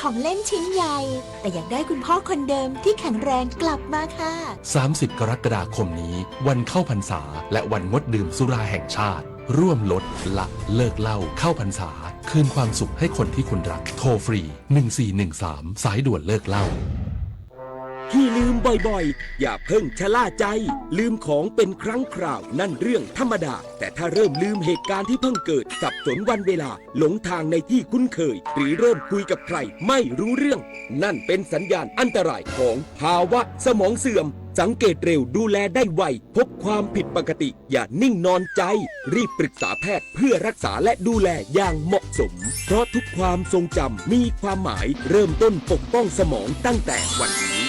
ของเล่นชิ้นใหญ่แต่อยากได้คุณพ่อคนเดิมที่แข็งแรงกลับมาค่ะ30 กรกฎาคมนี้วันเข้าพรรษาและวันงดดื่มสุราแห่งชาติร่วมลดละเลิกเหล้าเข้าพรรษาคืนความสุขให้คนที่คุณรักโทรฟรี1413สายด่วนเลิกเหล้าที่ลืมบ่อยๆอย่าเพิ่งชะล่าใจลืมของเป็นครั้งคราวนั่นเรื่องธรรมดาแต่ถ้าเริ่มลืมเหตุการณ์ที่เพิ่งเกิดสับสนวันเวลาหลงทางในที่คุ้นเคยหรือเริ่มคุยกับใครไม่รู้เรื่องนั่นเป็นสัญญาณอันตรายของภาวะสมองเสื่อมสังเกตเร็วดูแลได้ไวพบความผิดปกติอย่านิ่งนอนใจรีบปรึกษาแพทย์เพื่อรักษาและดูแลอย่างเหมาะสมเพราะทุกความทรงจำมีความหมายเริ่มต้นปกป้องสมองตั้งแต่วันนี้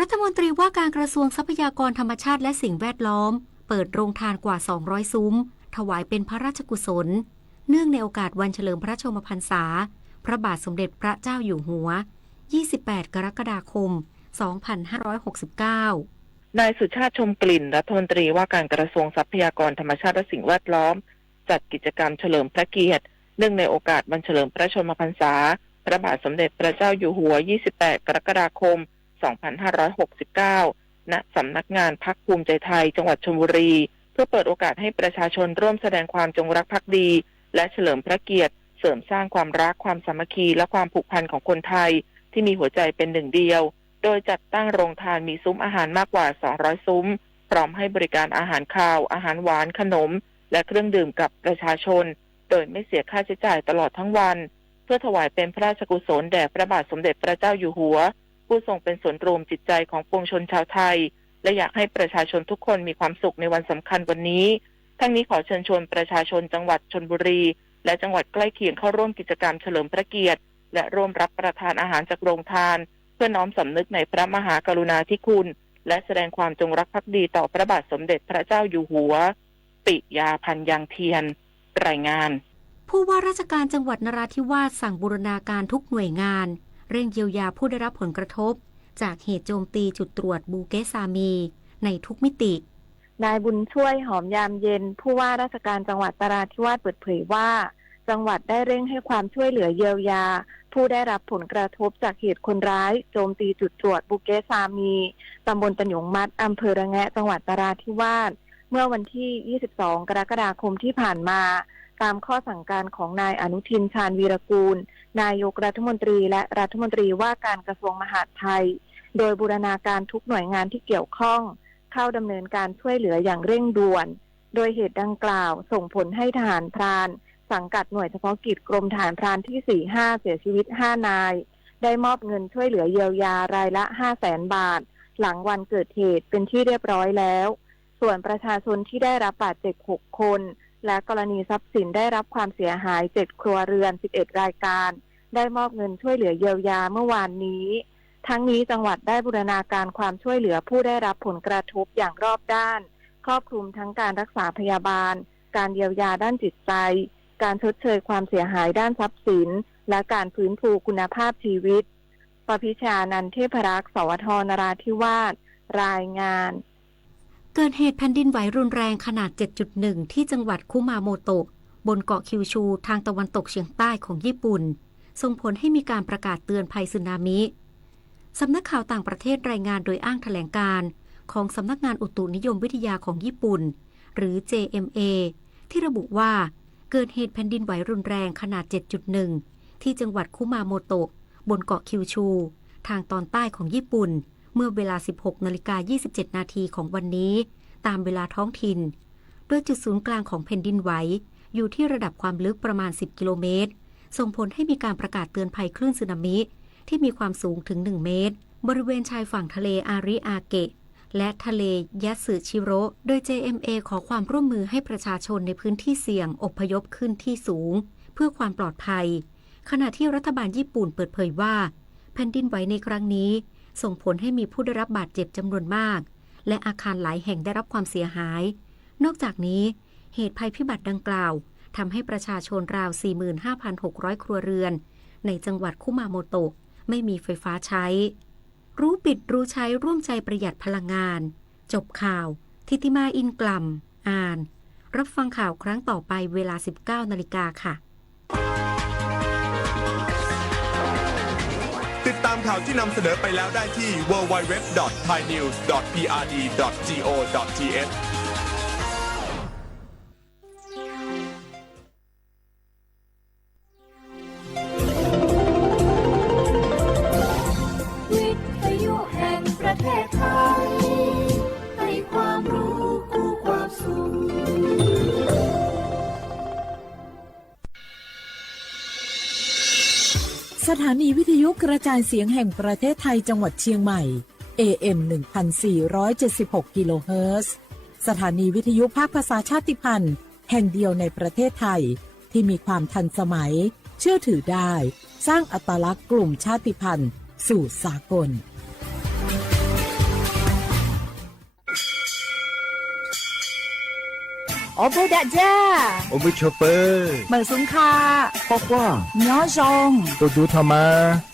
รัฐมนตรีว่าการกระทรวงทรัพยากรธรรมชาติและสิ่งแวดล้อมเปิดโรงทานกว่า200ซุ้มถวายเป็นพระราชกุศลเนื่องในโอกาสวันเฉลิมพระชนมพรรษาพระบาทสมเด็จพระเจ้าอยู่หัว28 กรกฎาคม 2569 นายสุชาติชมกลิ่นรัฐมนตรีว่าการกระทรวงทรัพยากรธรรมชาติและสิ่งแวดล้อมจัดกิจกรรมเฉลิมพระเกียรติเนื่องในโอกาสวันเฉลิมพระชนมพรรษาพระบาทสมเด็จพระเจ้าอยู่หัว28 กรกฎาคม2569 ณ สำนักงานพรรคภูมิใจไทยจังหวัดชลบุรีเพื่อเปิดโอกาสให้ประชาชนร่วมแสดงความจงรักภักดีและเฉลิมพระเกียรติเสริมสร้างความรักความสามัคคีและความผูกพันของคนไทยที่มีหัวใจเป็นหนึ่งเดียวโดยจัดตั้งโรงทานมีซุ้มอาหารมากกว่า200ซุ้มพร้อมให้บริการอาหารคาวอาหารหวานขนมและเครื่องดื่มกับประชาชนโดยไม่เสียค่าใช้จ่ายตลอดทั้งวันเพื่อถวายเป็นพระราชกุศลแด่พระบาทสมเด็จพระเจ้าอยู่หัวผู้ทรงเป็นส่วนรวมจิตใจของปวงชนชาวไทยและอยากให้ประชาชนทุกคนมีความสุขในวันสำคัญวันนี้ทั้งนี้ขอเชิญชวนประชาชนจังหวัดชลบุรีและจังหวัดใกล้เคียงเข้าร่วมกิจกรรมเฉลิมพระเกียรติและร่วมรับประทานอาหารจากโรงทานเพื่อน้อมสำนึกในพระมหากรุณาธิคุณและแสดงความจงรักภักดีต่อพระบาทสมเด็จพระเจ้าอยู่หัวปิยาพันธ์ยังเทียนรายงานผู้ว่าราชการจังหวัดนราธิวาสสั่งบูรณาการทุกหน่วยงานเร่งเยียวยาผู้ได้รับผลกระทบจากเหตุโจมตีจุดตรวจบูเกซามีในทุกมิตินายบุญช่วยหอมยามเย็นผู้ว่าราชการจังหวัดนราธิวาสเปิดเผยว่าจังหวัดได้เร่งให้ความช่วยเหลือเยียวยาผู้ได้รับผลกระทบจากเหตุคนร้ายโจมตีจุดตรวจบูเกซามีตำบลตะหยงมัดอำเภอระแงะจังหวัดนราธิวาสเมื่อวันที่ 22 กรกฎาคมที่ผ่านมาตามข้อสั่งการของนายอนุทินชาญวีรกูลนายกรัฐมนตรีและรัฐมนตรีว่าการกระทรวงมหาดไทยโดยบูรณาการทุกหน่วยงานที่เกี่ยวข้องเข้าดำเนินการช่วยเหลืออย่างเร่งด่วนโดยเหตุดังกล่าวส่งผลให้ทหารพรานสังกัดหน่วยเฉพาะกิจกรมทหารพรานที่ 45 เสียชีวิต 5 นายได้มอบเงินช่วยเหลือเยียวยารายละ 500,000 บาทหลังวันเกิดเหตุเป็นที่เรียบร้อยแล้วส่วนประชาชนที่ได้รับบาดเจ็บ 6 คนและกรณีทรัพย์สินได้รับความเสียหาย 7 ครัวเรือน 11 รายการได้มอบเงินช่วยเหลือเยียวยาเมื่อวานนี้ทั้งนี้จังหวัดได้บูรณาการความช่วยเหลือผู้ได้รับผลกระทบอย่างรอบด้านครอบคลุมทั้งการรักษาพยาบาลการเยียวยาด้านจิตใจการชดเชยความเสียหายด้านทรัพย์สินและการฟื้นฟูคุณภาพชีวิตปพิชานันท์เทพรักษ์สวทนราธิวาสรายงานเกิดเหตุแผ่นดินไหวรุนแรงขนาด 7.1 ที่จังหวัดคุมาโมโตะบนเกาะคิวชูทางตะวันตกเฉียงใต้ของญี่ปุ่นส่งผลให้มีการประกาศเตือนภัยสึนามิสำนักข่าวต่างประเทศรายงานโดยอ้างแถลงการณ์ของสำนักงานอุตุนิยมวิทยาของญี่ปุ่นหรือ JMA ที่ระบุว่าเกิดเหตุแผ่นดินไหวรุนแรงขนาด 7.1 ที่จังหวัดคุมาโมโตะบนเกาะคิวชูทางตอนใต้ของญี่ปุ่นเมื่อเวลา 16:27 นาทีของวันนี้ตามเวลาท้องถิ่นโดยจุดศูนย์กลางของแผ่นดินไหวอยู่ที่ระดับความลึกประมาณ 10 กิโลเมตรส่งผลให้มีการประกาศเตือนภัยคลื่นสึนามิที่มีความสูงถึง 1 เมตรบริเวณชายฝั่งทะเลอาริอาเกะและทะเลยาสึชิโร่โดย JMA ขอความร่วมมือให้ประชาชนในพื้นที่เสี่ยงอพยพขึ้นที่สูงเพื่อความปลอดภัยขณะที่รัฐบาลญี่ปุ่นเปิดเผยว่าแผ่นดินไหวในครั้งนี้ส่งผลให้มีผู้ได้รับบาดเจ็บจำนวนมากและอาคารหลายแห่งได้รับความเสียหายนอกจากนี้เหตุภัยพิบัติดังกล่าวทำให้ประชาชนราว 45,600 ครัวเรือนในจังหวัดคุมาโมโตะไม่มีไฟฟ้าใช้รู้ปิดรู้ใช้ร่วมใจประหยัดพลังงานจบข่าวทิติมาอินกล่ำอ่านรับฟังข่าวครั้งต่อไปเวลา 19 นาฬิกาค่ะ ติดตามข่าวที่นำเสนอไปแล้วได้ที่ www.thainews.prd.go.thวิทยุแห่งประเทศไทยให้ความรู้คู่ความสุขสถานีวิทยุกระจายเสียงแห่งประเทศไทยจังหวัดเชียงใหม่ AM 1476 กิโลเฮิรตซ์สถานีวิทยุภาคภาษาชาติพันธุ์แห่งเดียวในประเทศไทยที่มีความทันสมัยเชื่อถือได้สร้างอัตลักษณ์กลุ่มชาติพันธุ์สู่สากลโอเบดะจ้า โอเบชเปอร์ เหมือนสุนคา พอกว่า ย้อจง ตัวดูธรรมา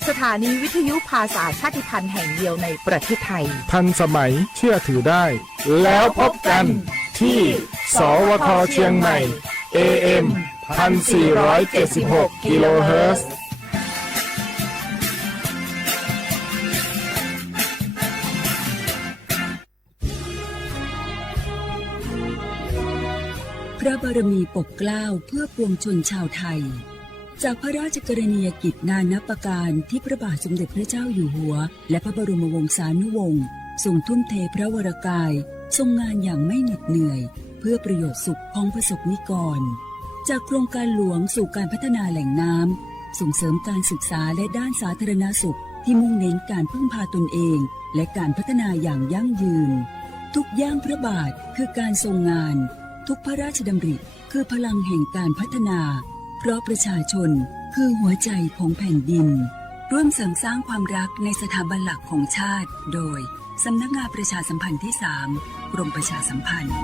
สถานีวิทยุภาษาชาติพันธุ์แห่งเดียวในประเทศไทย ทันสมัยเชื่อถือได้ แล้วพบกันที่สวทเชียงใหม่ AM 1476 กิโลเฮิรตซ์พระบารมีปกเกล้าเพื่อปวงชนชาวไทยจากพระราชกรณียกิจนานับประการที่พระบาทสมเด็จพระเจ้าอยู่หัวและพระบรมวงศานุวงศ์ทรงทุ่มเทพระวรกายทรงงานอย่างไม่เหน็ดเหนื่อยเพื่อประโยชน์สุขของประสบนิกรจากโครงการหลวงสู่การพัฒนาแหล่งน้ำส่งเสริมการศึกษาและด้านสาธารณสุขที่มุ่งเน้นการพึ่งพาตนเองและการพัฒนาอย่างยั่งยืนทุกย่างพระบาทคือการทรงงานทุกพระราชดำริคือพลังแห่งการพัฒนาเพราะประชาชนคือหัวใจของแผ่นดินร่วมเสริมสร้างความรักในสถาบันหลักของชาติโดยสำนักงานประชาสัมพันธ์ที่ 3 กรมประชาสัมพันธ์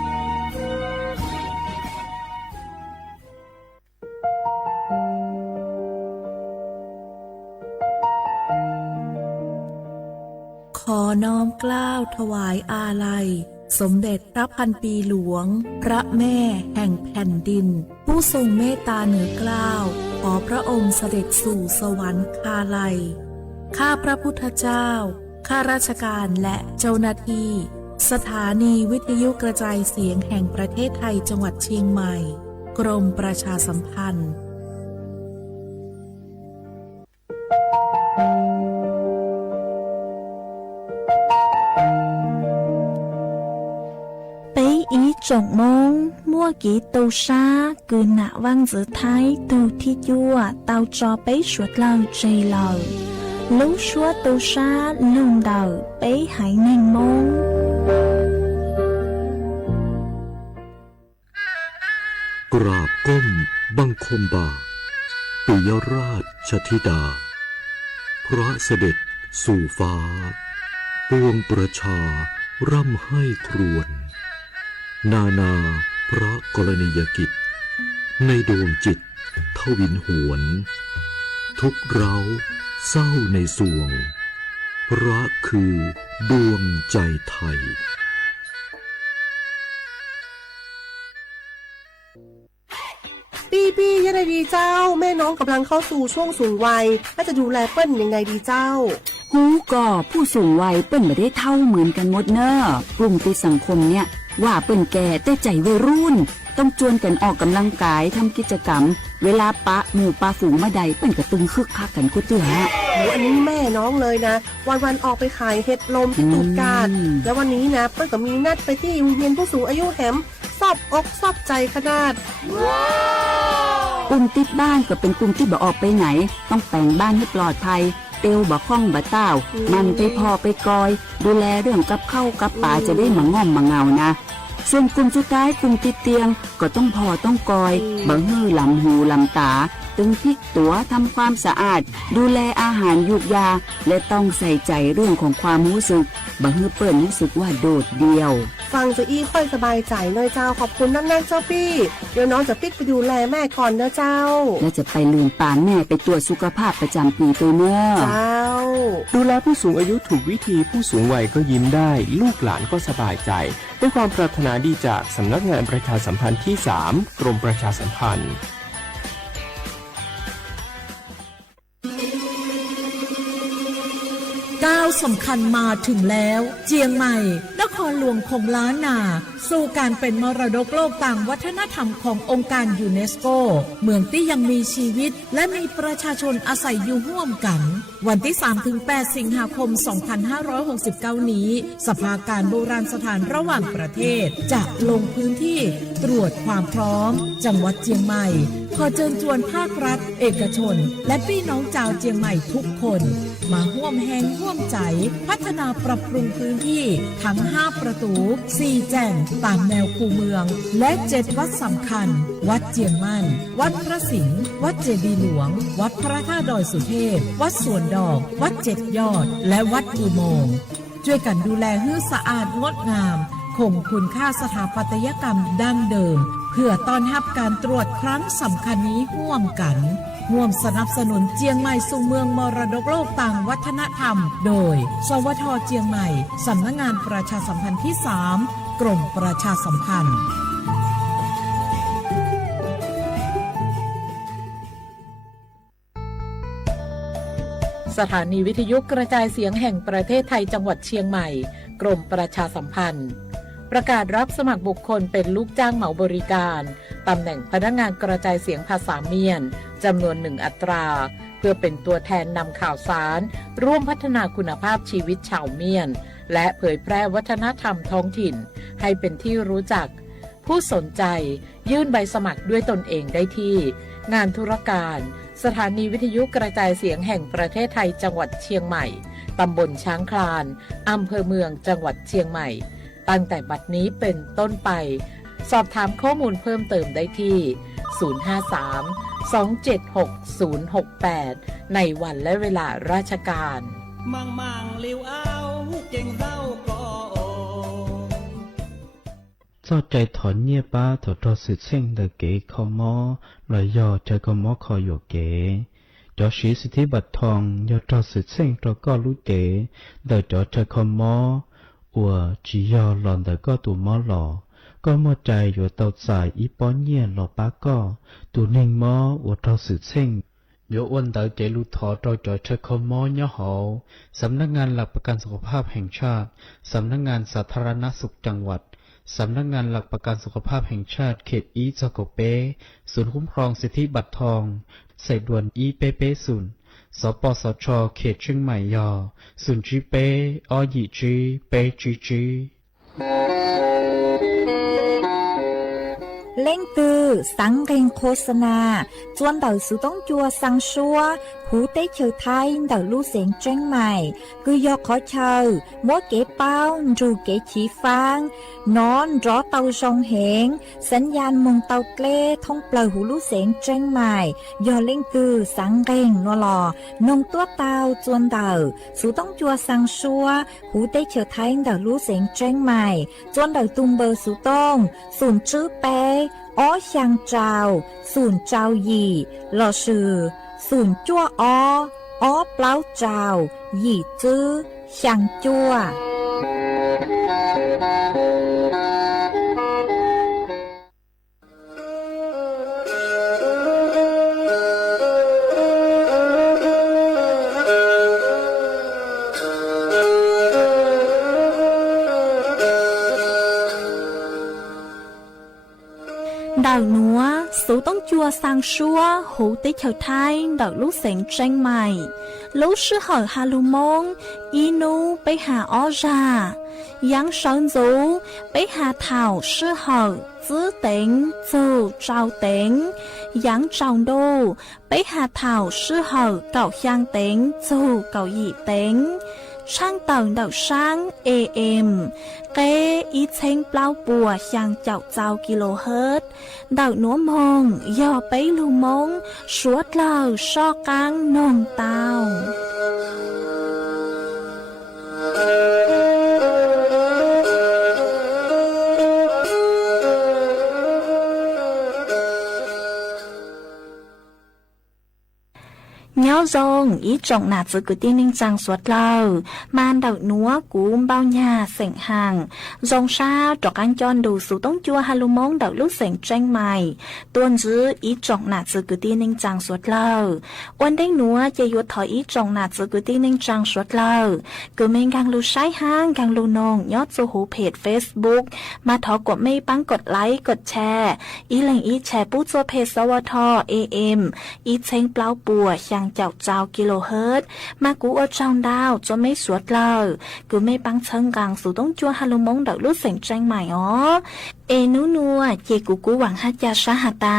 ขอน้อมเกล้าถวายอาลัยสมเด็จพระพันปีหลวงพระแม่แห่งแผ่นดินผู้ทรงเมตตาเหนือเกล้าขอพระองค์เสด็จสู่สวรรคาลัยข้าพระพุทธเจ้าข้าราชการและเจ้าหน้าที่สถานีวิทยุกระจายเสียงแห่งประเทศไทยจังหวัดเชียงใหม่กรมประชาสัมพันธ์一种梦，莫给豆沙，cứ nạ văn giữa thái từ thi chua, tao cho bé suốt lâu chơi lâu. Lúc suốt豆沙lùm đầu, bé hãy nên mong. กราบก้มบังคมบาทปิยราชธิดาพระเสด็จสู่ฟ้าปวงประชาร่ำให้ครวญนานาพระกรณียกิจในดวงจิตทวินหวนทุกเร้าเศร้าในสวงพระคือดวงใจไทยปี้ยังไงดีเจ้าแม่น้องกำลังเข้าสู่ช่วงสูงวัยถ้าจะดูแลเปิ้ลยังไงดีเจ้าหูก่อผู้สูงวัยเปิ้ลไม่ได้เท่าเหมือนกันหมดเนอะกลุ่มติดสังคมเนี่ยว่าเปิ้ลแก่แต่ใจวัยรุ่นต้องชวนกันออกกำลังกายทำกิจกรรมเวลาปะหมู่ปะฝูงมาใดเปิ้ลกระตึงคึกคักกันกูเตือโหอันนี้แม่น้องเลยนะวันออกไปขายเห็ดลมที่ตูดกาดแล้ววันนี้นะเปิ้ลก็มีนัดไปที่โรงเรียนผู้สูงอายุแหมซอบอกซอบใจขนาดกลุ่มติดบ้านก็เป็นกลุ่มที่บ่ออกไปไหนต้องแต่งบ้านให้ปลอดภัยเตียวบ่คล้องบ่เต้ามันไปพอไปกอยดูแลเรื่องกับข้าวกับป่าจะได้มาง่อมมาเงานะส่วนกลุ่มสุดท้ายกลุ่มติดเตียงก็ต้องพอต้องกอยบ่ฮื้อลำหูลำตาตึงพลิกตัวทำความสะอาดดูแลอาหารยุกยาและต้องใส่ใจเรื่องของความรู้สึกบ่ฮื้อเปิ้นรู้สึกว่าโดดเดี่ยวฟังจะอี้ค่อยสบายใจเลยเจ้าขอบคุณนักๆเจ้าพี่เดี๋ยวน้องจะปิ๊กไปดูแลแม่ก่อนเด้อเจ้าแล้วจะไปลืมปานแม่ไปตรวจสุขภาพประจำปีตัวเนอะเจ้าดูแลผู้สูงอายุถูกวิธีผู้สูงวัยก็ยิ้มได้ลูกหลานก็สบายใจด้วยความปรารถนาดีจากสำนักงานประชาสัมพันธ์ที่ 3 กรมประชาสัมพันธ์ ก้าวสำคัญมาถึงแล้วเจียงใหม่นครหลวงของล้านนาสู่การเป็นมรดกโลกต่างวัฒนธรรมขององค์การยูเนสโกเมืองที่ยังมีชีวิตและมีประชาชนอาศัยอยู่ร่วมกันวันที่ 3-8 สิงหาคม 2569 นี้สภาการโบราณสถานระหว่างประเทศจะลงพื้นที่ตรวจความพร้อมจังหวัดเจียงใหม่ขอเชิญชวนภาครัฐเอกชนและพี่น้องชาวเจียงใหม่ทุกคนมาร่วมแรงร่วมใจพัฒนาปรับปรุงพื้นที่ทั้ง5ประตู4แจ่งตามแนวคูเมืองและ7วัดสำคัญวัดเจียงมั่นวัดพระสิงห์วัดเจดีย์หลวงวัดพระธาตุดอยสุเทพวัดสวนดอกวัด7ยอดและวัดอุโมงค์ช่วยกันดูแลให้สะอาดงดงามคงคุณค่าสถาปัตยกรรมดั้งเดิมเพื่อต้อนรับการตรวจครั้งสำคัญนี้ร่วมกันร่วมสนับสนุนเจียงใหม่สู่เมืองมรดกโลกต่างวัฒนธรรมโดยสวท.เจียงใหม่สำนักงานประชาสัมพันธ์ที่3กรมประชาสัมพันธ์สถานีวิทยุกระจายเสียงแห่งประเทศไทยจังหวัดเชียงใหม่กรมประชาสัมพันธ์ประกาศรับสมัครบุคคลเป็นลูกจ้างเหมาบริการตำแหน่งพนักงานกระจายเสียงภาษาเมียนจำนวน1 อัตราเพื่อเป็นตัวแทนนำข่าวสารร่วมพัฒนาคุณภาพชีวิตชาวเมียนและเผยแพร่วัฒนธรรมท้องถิ่นให้เป็นที่รู้จักผู้สนใจยื่นใบสมัครด้วยตนเองได้ที่งานธุรการสถานีวิทยุกระจายเสียงแห่งประเทศไทยจังหวัดเชียงใหม่ตำบลช้างคลานอำเภอเมืองจังหวัดเชียงใหม่ตั้งแต่บัดนี้เป็นต้นไปสอบถามข้อมูลเพิ่มเติมได้ที่053-276-068ในวันและเวลาราชการมังลิวเอาเก่งเศร้าก็เจ้าใจถอนเงียป้าถอดสุดเส้นเดเก๋ขมอลอยยอใจขมอคอยอยู่เก๋จอชีสิทธิบัตรทองยอดสุดเส้นตัวก็รู้เก๋เดจอใจขมออัวจียอหลอนเดก็ตัวมอหล่อก็มัวใจอยู่เตาสายอีป้อนเยี่ยหล่อป้าก็ตัวหนึ่งมออัวทอสุดเส้นโยอ้วนเต๋อเจลูทอจอยจอยเชคมอยอหอสำนักงานหลักประกันสุขภาพแห่งชาติสำนักงานสาธารณสุขจังหวัดสำนักงานหลักประกันสุขภาพแห่งชาติเขตอีจโกเปศูนย์คุ้มครองสิทธิบัตรทองใส่ด่วนอีเปเปศูนย์สปสช.เขตเชียงใหม่ยอศูนย์จีเปอหยีจีเปจีจีเล่งตือสังเกงโฆษณาจวนเต่าสุต้องจัวสังชัวหูเต้เชอไทยเต่าลู่เสียงเจ้งใหม่คือยอขอเชอมัวเก๋เป้าจูเก๋ฉีฟางนอนรอเต่าชงเหงสัญญาณมงเต่าเกล้ท่องเปล่าหูลู่เสียงเจ้งใหม่ยอเล่งตือสังเกงนัวหลอนงตัวเต่าจวนเต่าสุต้องจัวสังชัวหูเต้เชอไทยเต่าลู่เสียงเจ้งใหม่จวนเต่าตุมเบอร์สุต้องศูนย์ชื่อเป้อ้อช่างเจ้าศูนย์เจ้าหยี่หล่อชื่อศูนย์จั่วอ้อเปล่าเจ้าหยี่จื้อช่างจั่วดาวนัวสูต้องจัวสังชัวหูติเฉาไทยดาวลูกเสียงเจงใหม่ลูกชื่อเหอฮาลูมงอีนูไปหาอ้อจายังเฉินจูไปหาเถ่าชื่อเหอจื้อเต็งจูเจ้าเต็งยังเจ้าดูไปหาเถ่าชื่อเหอเก่าย่างเต็งจูเก่าหยี่เต็งช่างเต่าเดาช่าง AM เกอีเชงเปล่าปัวช่างเจ้าเจ้ากิโลเฮิรตซ์เดาหนัวมงย่อไปลูมงชวดเหล่าชอกางนงเต้าเงา rong ý trọng nạt giữ cứ tin ninh trang suốt lâu man đậu núa cúm bao nhà sảnh hàng rong sa trọc anh chọn đủ số tông chua halu mong đậu lúc sảnh tranh mày tuôn giữ ý trọng nạt giữ cứ tin ninh trang suốt lâu ôn đánh núa chạy yuột thỏi ý trọng nạt giữ cứ tin ninh trang suốt lâu cứ mình càng lưu sai hang càng lưu nông nhót số hữuเพจ Facebook มาถอกดไม่ปังกดไลค์กดแชร์อีหลังอีแชร์ปู้ตัวเพจสวท AM อีเช้งเปล่าปัวช่างเจ้าเจ้ากิโลเฮิรตซ์มากูเอาช่องดาวจะไม่สวดเลยกูไม่ปังเชิงกลางสู่ต้องจัวฮาลุมงดอกลูกเสียงแจ้งใหม่อ๋อเอนูนัวเจกูหวังฮัจยาชาหาตา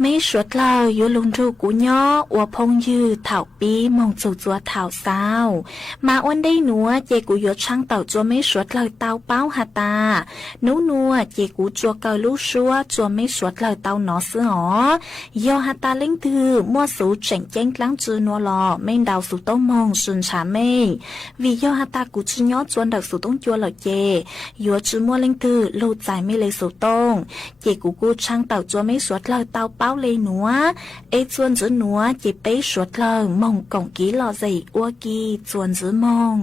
ไม่สวดเลยอยู่ลุงรูกูย่ออวพงยืเถ่าปีมองจู่จัวเถ่าสาวมาอ้วนได้หนัวเจกูยศช่างเต่าจัวไม่สวดเลยเต่าเป้าหาตานูนัวเจกูจัวเกาลูกชัวจัวไม่สวดเลยเต่าหนอซื้ออ๋อย่อหาตาเล่งตือมั่วสูเจ๋งแจ้งกลางจือนัวลอไม่ดาวสู่ต้องมองสุนชาไม่วิย่อหาตากูชื่อย่อจวนดักสู่ต้องจัวเลยเจยัวจือมั่วเล่งตือลูกใจไม่เลยสู่ต้องเจกูช่างเต่าจัวไม่สวดเลยเต่าเป้าเลยหนัวเอจวนจือหนัวเจไปสวดเลยมองกงกีหล่อใจอ้วกีจวนจือมอง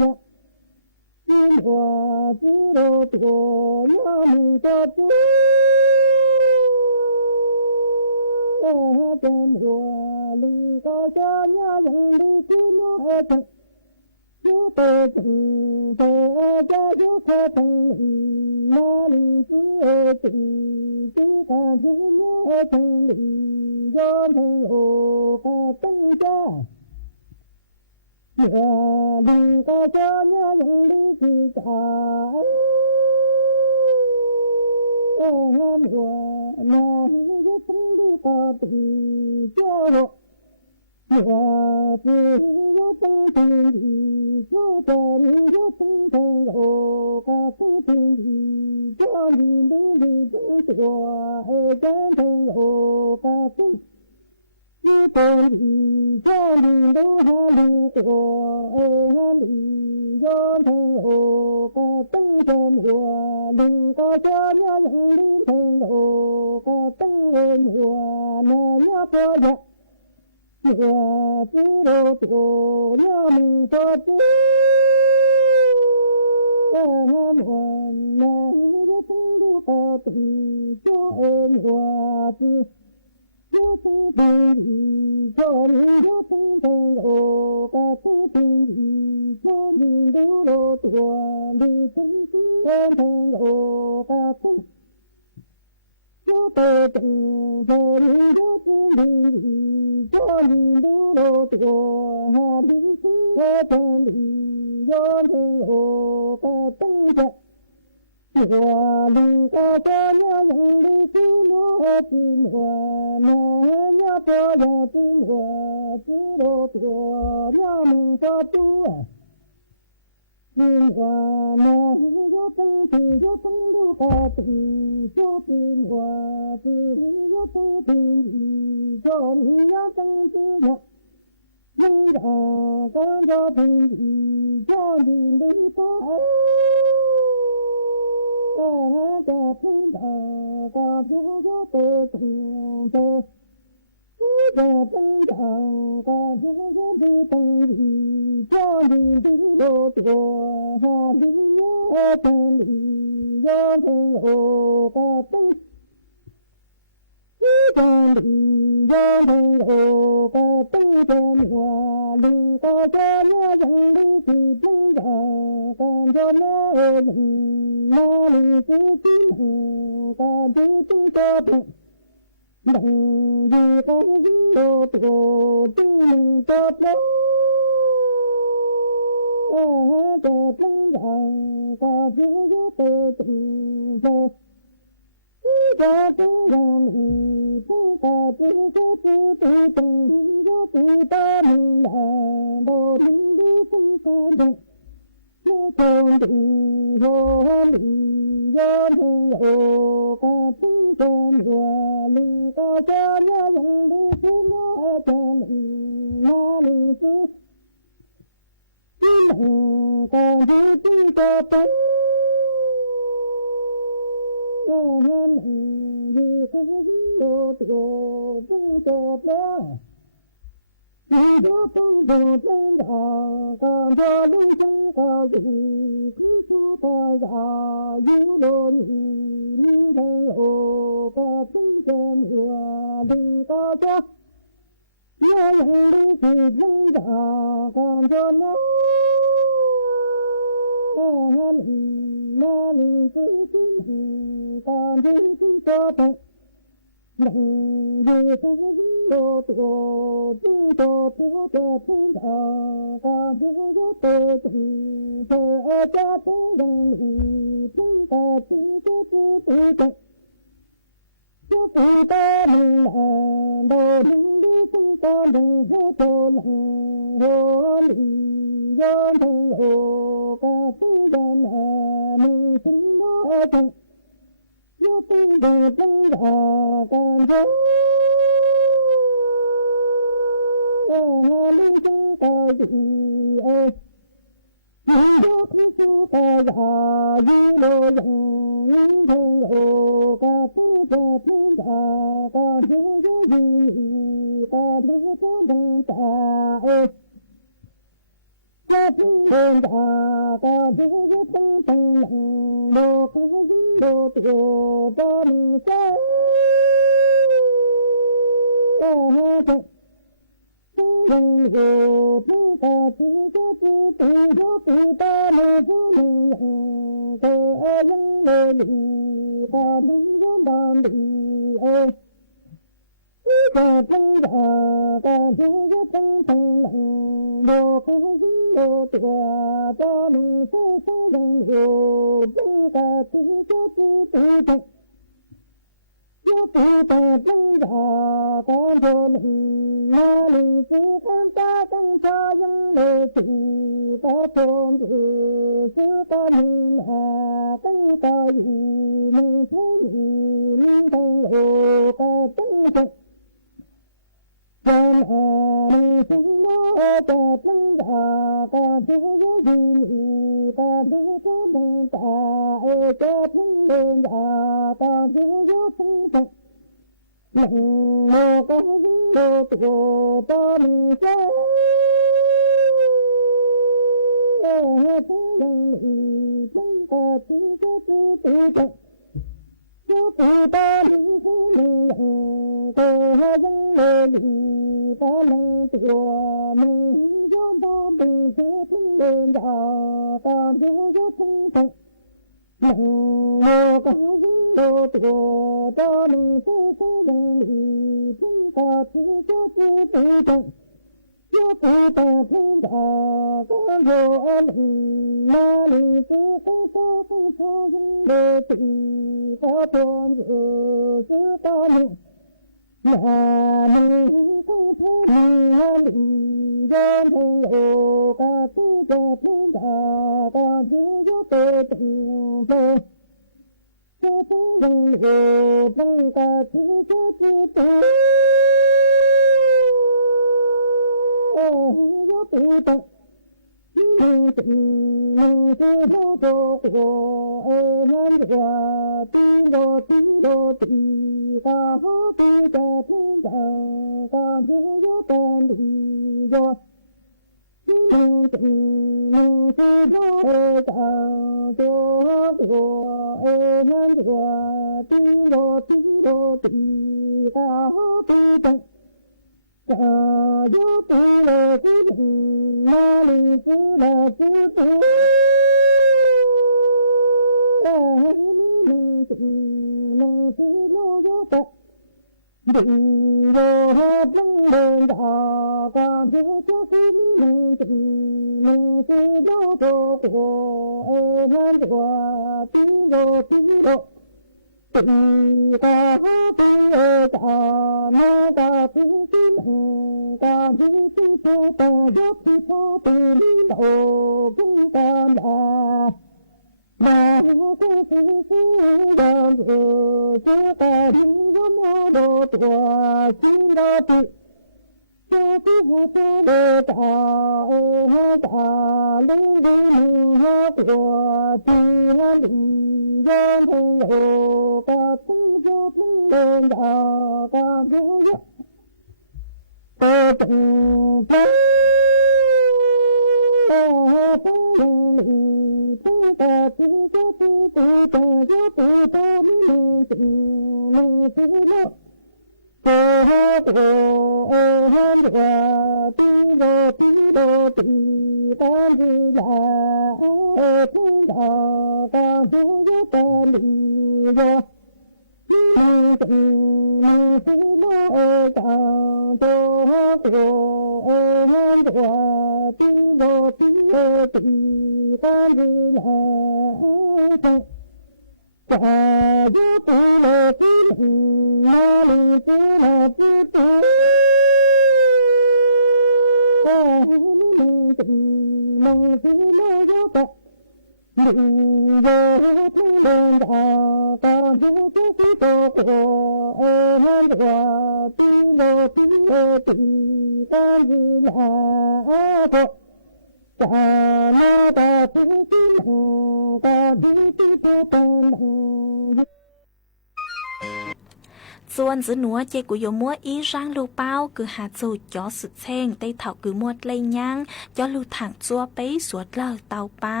ส่วนจื้อหนัวเจกุยมัวอีร่างลูเป้าคือหาจูจอสุดเช่งได้เถาคือมวดเลยยังจอลูถังจัวไปสวดเล่าเตาเป้า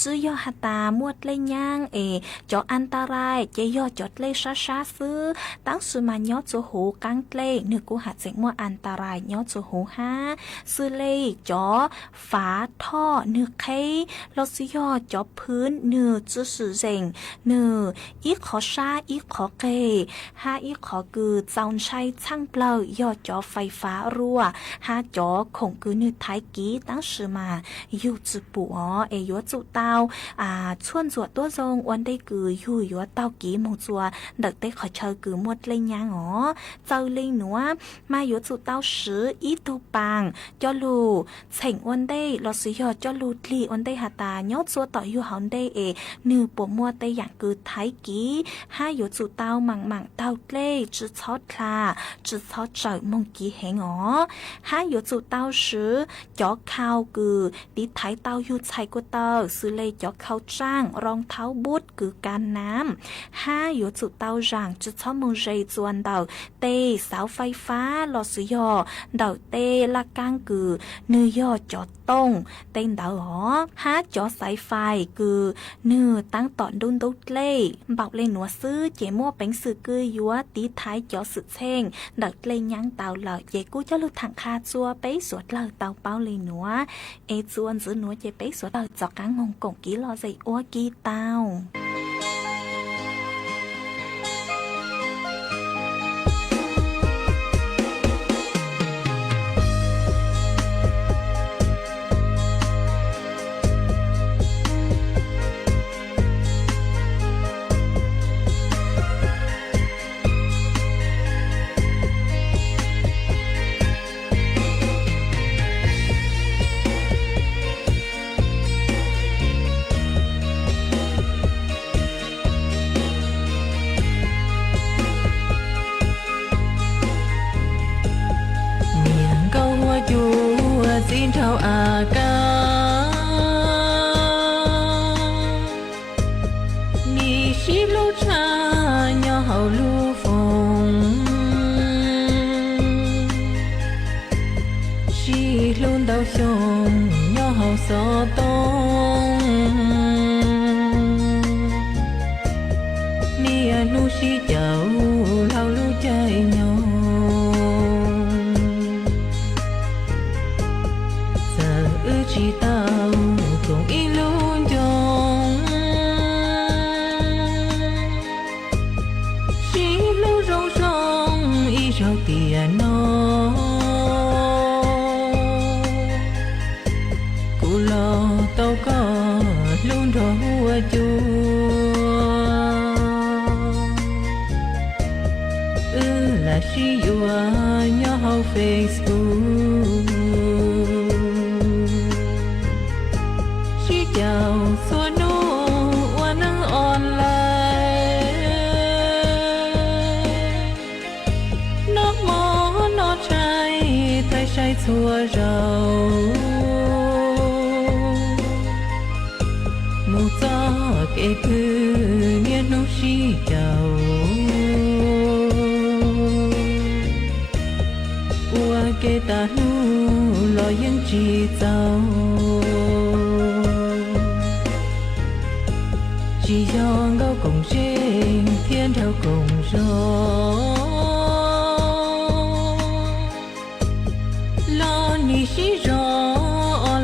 จื้อยอหาตามวดเลยยังจออันตรายเจยอจดเลยช้าซื้อตั้งสุมายอจูหูกังเล่เนื้อกูหาเจงมัวอันตรายยอจูหูห้าซื้อเลยจอฝาท่อเนื้อเคลอซื้อยอจอพื้นเนื้อจื้อสื่อเจงเนื้ออีขอชาอีขอเกห้าอีขอคือเจ้าใช้ช่างเปล่ายอดจอไฟฟ้ารั่วหาจอคงคือนึกท้ายกี้ตั้งชื่อมาอยู่จืปูยัวจุเตาชวนจวดตัวทรงวันได้คืออยู่ยัวเตากี้มงจัวเด็กได้ขอเชิญคือหมดเลยยังเจ้าเลยหนัวมายัวจุเตาซื้ออีตูปังจอลูเฉิงวันได้เราซื้อยอดจอลูลีวันได้หาตายอดจัวต่ออยู่หอนได้นือปวดมัวได้อย่างคือท้ายกี้หายัวจุเตาหมั่งเตาเล่จื้อชอดคลาจื้อชอดเจอมงกี้เหงหาอยู่จุเต้าซื้อจอข้าวคือดิไทยเต้าอยู่ใช้ก็เต้าซื้อเลยจอข้าวจ้างรองเท้าบูทคือการน้ำหาอยู่จุเต้าร่างจื้อชอดมงเรจวนเดาเตเสาไฟฟ้าหลอซื้อยอเดาเตละก้างคือเนื้อยอจอต้งเต้นเดาหาจอสายไฟคือเนื้อตั้งต่อดุนดุเล่เบาเลยหนัวซื้อเจมั่วเป็นสื่อคือยัวตีท้ายจอสุดเช่งดักเลยยังเตาเหล่าเจกูจะลุถังคาจัวไปสวดเหล่าเตาเป้าเลยหนัวจวนซื้อหนัวเจไปสวดเหล่าจอกกังงงกงกี้รอใจอ้วกี้เตาทั่วเราหมู่จอเกคือเนียนุชีเจ้าอัวเกตานูลอยยังจีเจ้าจียอง高共振天朝共荣你是让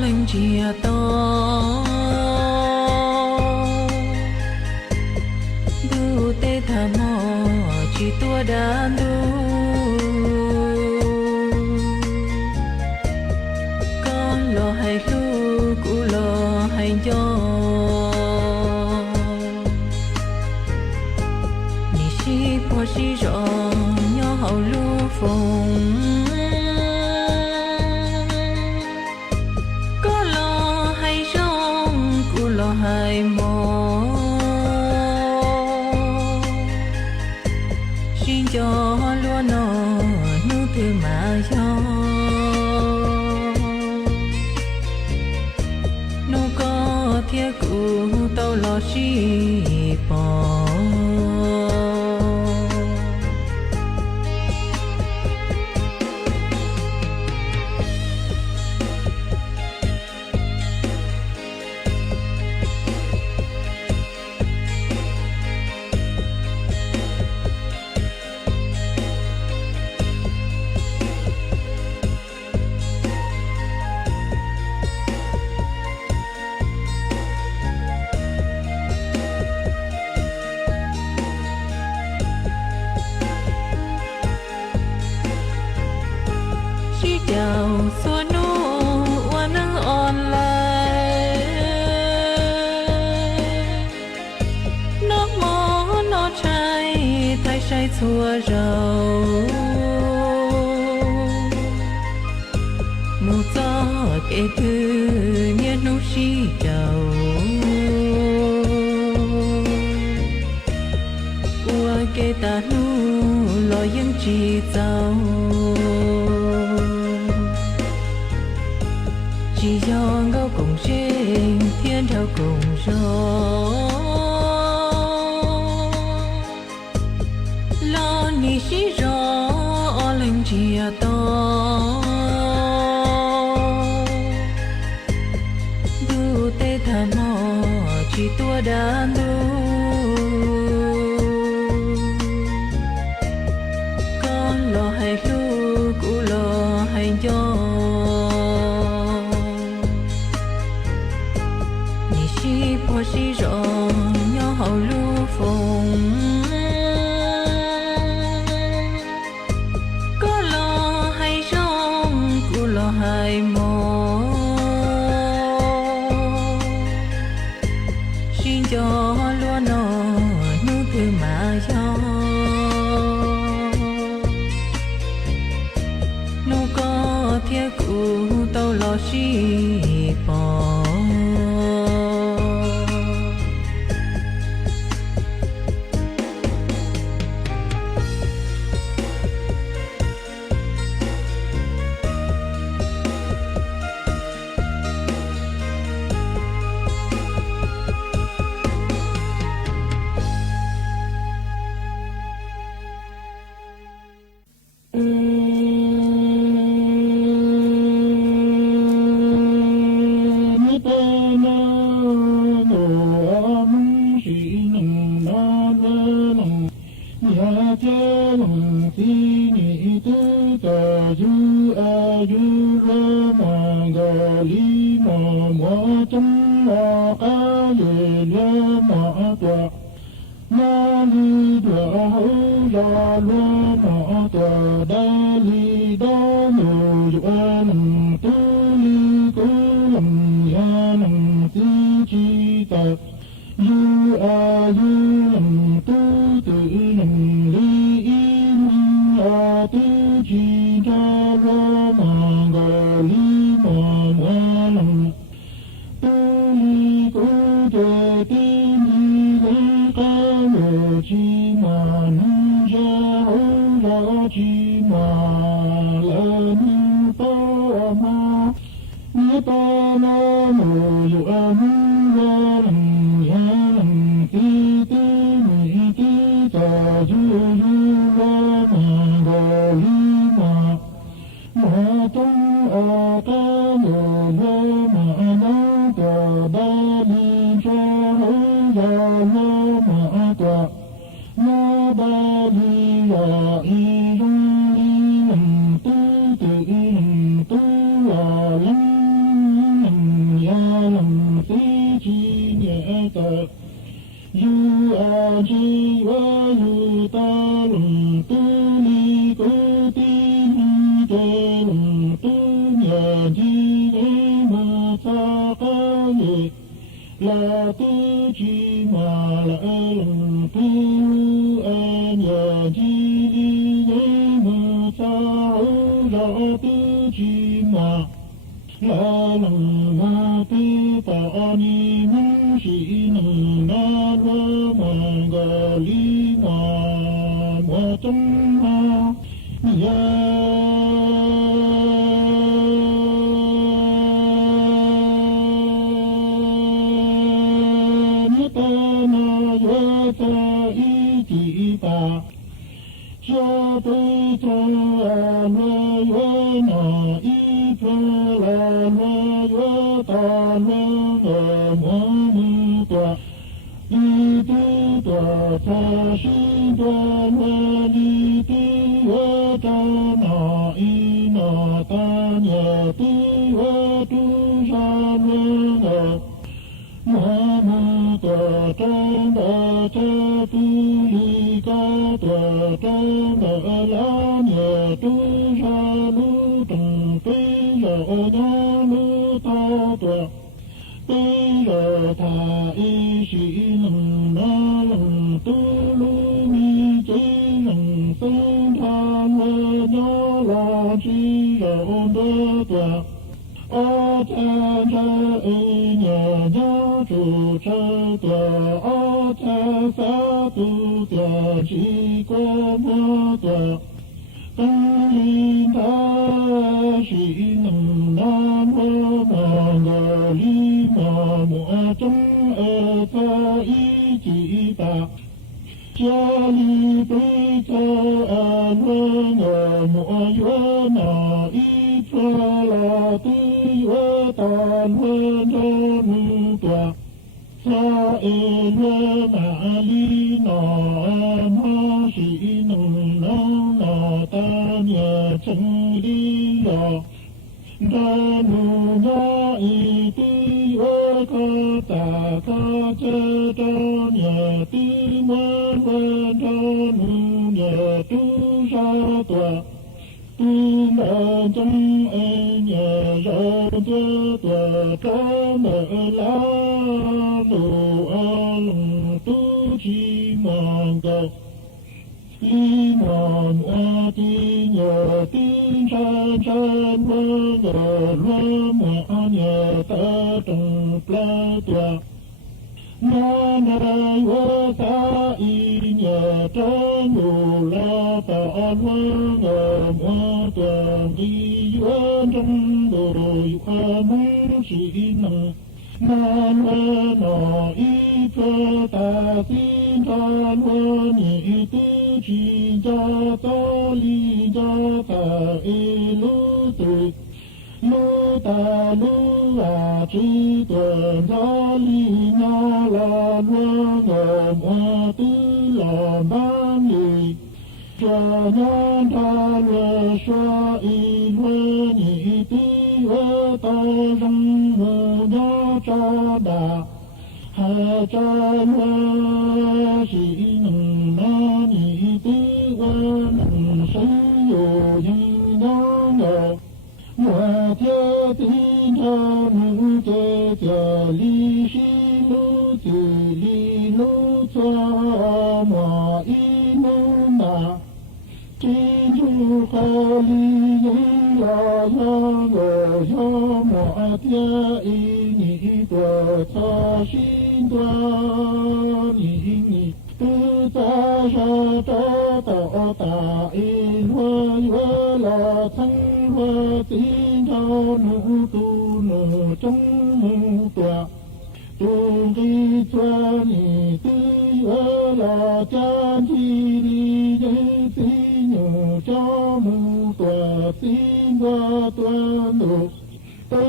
人家当，不得他们 đàn đu có lo hay lu cụ lo hay cho ni si po si rõ nhỏ hậu lu phong có lo hay rong cụ lo hay mò cho lúa nó nước thứ mà cho nó có thiết cụ tao lo chi bỏ chào xua nu qua nắng online nó mó nó trai thay say xua rầu mù gió kể thư nhé nu si chào qua kể ta nu lo yên chi giàu chỉ do ngâu cùng trên thiên theo cùng gió lo ni chỉ rõ lên chia to du tê thà mò chỉ tua đàn du con lo hay lu cụ lo hay cho po si rõ nhỏ hậu lu phong có lo hay rong cụ lo hay mò xin cho lúa nó nước thứ mà cho nó có thiết cụ tao lo chi bỏ Hãy subscribe La tu chi ma la long tu an ya ji li ne mu sa la tu chi ma la long ma tu ta ni mu shi na wa ma ga li ma ma tum ma ya cho tôi cho nuôi nuôi nọ ít là nuôi nuôi ta nuôi nuôi tòa đi tu tòa cha sinh tòa nuôi đi tu cho nọ y nọ ta nhờ tu ra nuôi nọ ma mu tòa trong bà cha tu li ca tòa trong bà la nhờ tu ra lu trần tế rõ nhá lu ta tòa tế rõ thà y sĩ nâng na lăng tu lu mi chế nâng sơn tha ngơ nhá la chi rõ đơ tòa ô cha cha y nhà nhá trụ cha tòa ô cha sa tu tòa chi cô mô tòa tăng linh tha sĩ nâng nam mô mà ngờ li mà mùa trong e tha y chỉ ta cha li bê cha an vơ ngờ mùa yua nà y tra la tư yua tàn vơ nô mu tòa sa e yua nà li nà ma sĩ nâng nông nà ta nhờ chân đi lò đa nu nhá y tư yua ca ta ca chê ta nhờ tư mơ vơ đa nu nhờ tu ra tòa tu mơ trong e nhờ ra chê tòa ca mơ la nu a lung tu chi mang cầu li mòn a ti nhờ tin san san mơ nhờ loa mọ nhờ ta trồng pla tòa na na wa sa y nhờ tra nụ la ta an hoa ngờ mọ tòa đi yuan trong đồi hoa mu sĩ nâng na na nọ y phơ ta xin than hoa nhị tư chi cha ta li cha ta e lu tu lu ta lu a chi tuần ta li na la hoa ngờ mọ tư la ban li cha nhan ta lue xoa y lue nhị tư hơ ta răng mù nhá cha đà hà cha lue sĩ nâng na nhị tư hơ nâng sấy dồ dinh nhá ngờ mùa thiê tín cha mù chê chê li shi lu chư li lu cha mùa y nu nà Tin chu kha li yin la ya ngờ ya mọ tia y nhị tòa cha xin tòa nhị nhị tư ta ra ta ta ta y hoa hoa la thân hoa tin cha nu tu nu trong mu tòa tu đi cha nhị tư hoa la cha chi đi dây ti nhờ cho mu tòa tin qua tòa nụ tây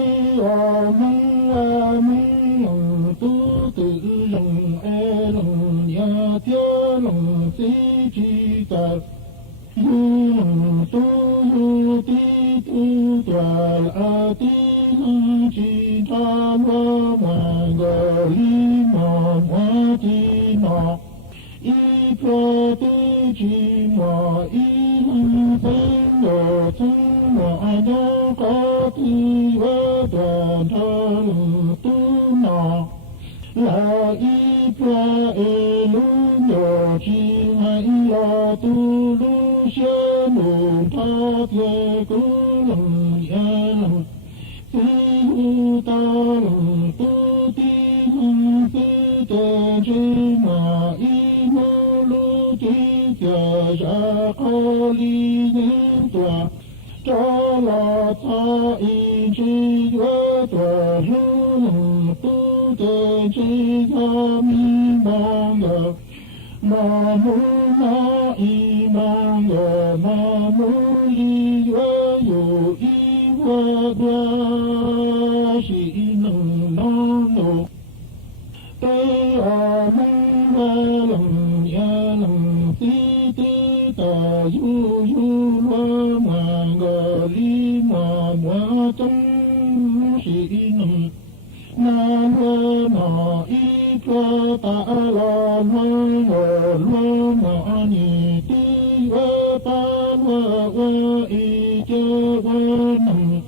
mong tu tự lòng e lòng nhà thiếu lòng si chi ta du lòng tu du ti tu tòa a ti chi ta hoa mà gờ li mà hoa ti nọ y phơ tư chi mà y hưng sinh đồ chung mà nhớ có ti đi vỡ toàn thơ lưng tu nọ là y pra e lu nhỏ chi hay là tu lu xe nụ tha thiê cú lưng ye lưng phi hu ta lưng tu ti hưng phi tê chi mà y mô lu ti thiê ra khó li những tòa cho là tha y chi vỡ tòa hữu tu tê chi tha mi mong đờ ma mu na y mong đờ ma mu li vỡ yu y vỡ đoa shi nung non nụ tê a mung vỡ lầm ya lầm ti ti ta yu yu loa ma ga li ma ma trong shi nung na loa ma y pra ta la ma ga loa ma ni ti va ta va va y che va nam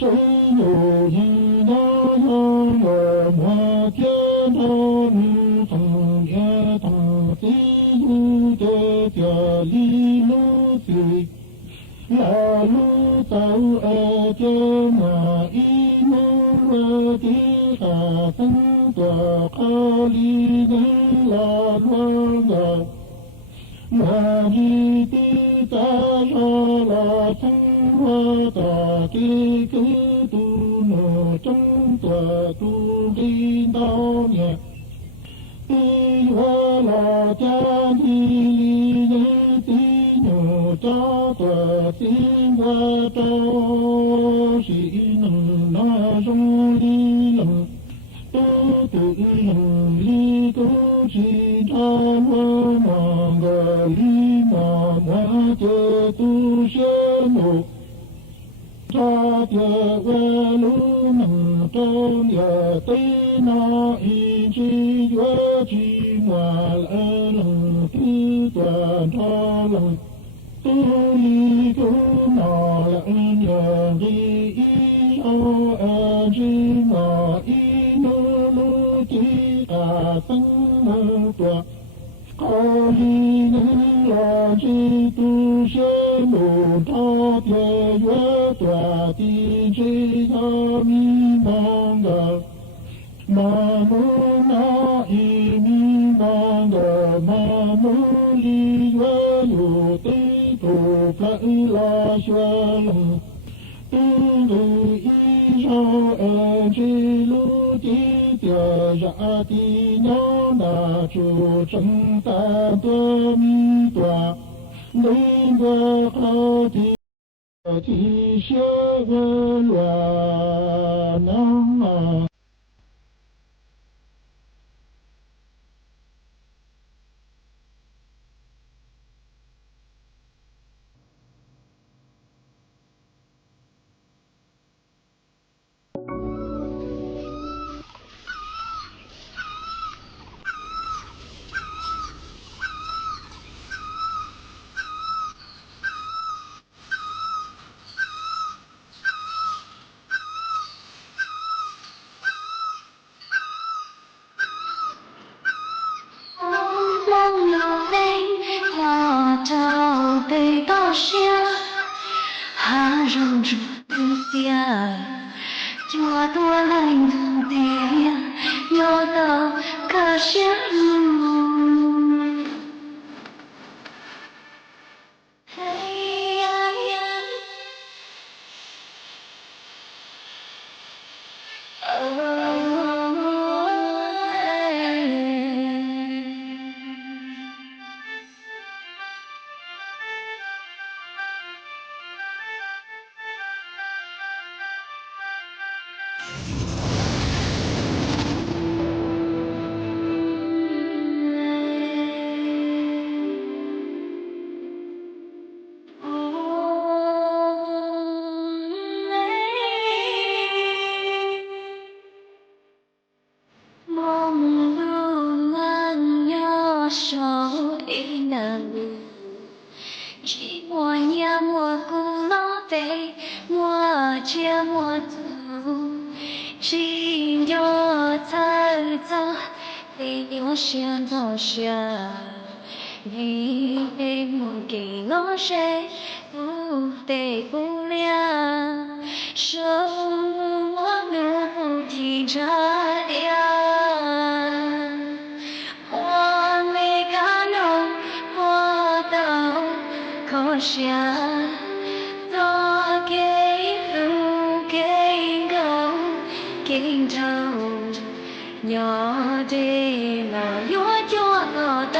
sai yo yin da ya ma ma che da ni thong ya thong ti yu te tia li lu ti la lu tau e che ma y mu ra ti kha san tua kha li ni la lu ga ma di ti ta ya la chang hoa ta ki cứ tu no trong tua tu đi đau nhẹ ti hoa la cha di li ni ti nhổ cho tua xin hoa cho si nâng na rong đi lầm tu tự nâng li tu chi cha hoa ma ga li ma ma che tu xe nụ cha tia ve lu nâng trong ya tây na y chi vua chi ngoa lệ lăng thi toàn tha lăng tu li tu na lệ nhà di y o a chi ma y nu lu chi ca tăng mơ tòa có hi nâng la chi tu xe mù tha thiê vua tòa ti chi tha mi mong đờ ma mu na y mi mong đờ ma mu li vua yu ti tu phai la xua lăng tu lu y sao e chi lu ti tia ra ti nhau na chu chân ta tua mi tòa lấy vua khao ti xia vua loa nang chỉ mùa nhà mùa cùng nó về mùa chiều 我走，只有才走，你有想到想，你被梦给我谁不得不了，说我不提着了。我没看懂，我都可想。多给路给狗给头，要的那要叫我到。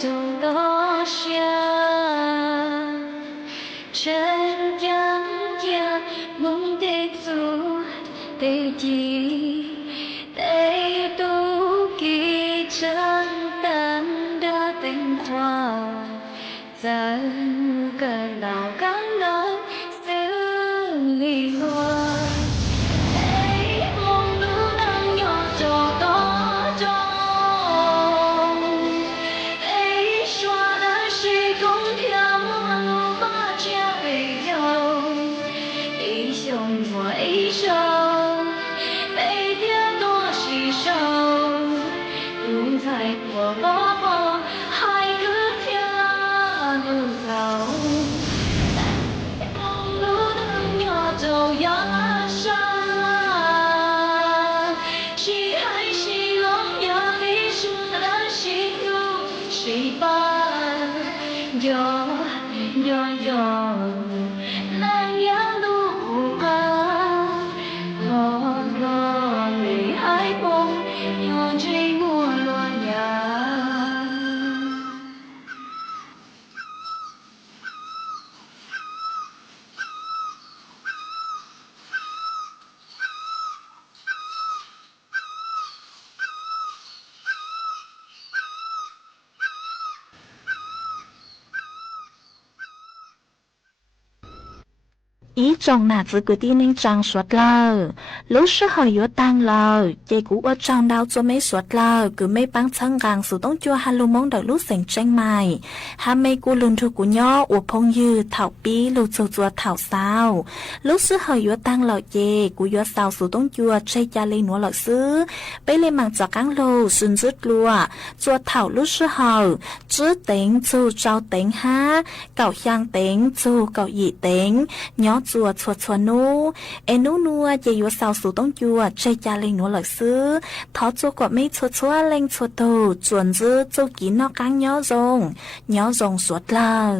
懂多想，真样样梦得做得地，得都给真等的灯花，怎个老干了死里落。ý trong nà giữ của tin nên trong suốt lờ lúc sư hỏi yếu tăng lờ dây cũ ở trong đau cho mấy suốt lờ cứ mấy băng chân gàng sự tống chua hà lưu mong đợi lúc sành tranh mày hà mấy cô lùn thu của nhỏ ủa phong dư thảo bí lù chua chua thảo sao lúc sư hỏi yếu tăng lờ dây của yếu sao sự tống chua chơi cha lên nó lờ sư bây lên mảng cho căng lù xuân rứt lùa chua thảo lúc sư hỏi chứ tính chu trao tính ha cậu giang tính chu cậu dị tính nhỏ chùa chùa chùa nu em nu nua dây yếu sao số tông chùa chơi cha lên nó lợi sư thọ chùa quả mấy chùa chùa lên chùa tù chuẩn dư chùa kín nó căng nhỏ rồng suốt lờ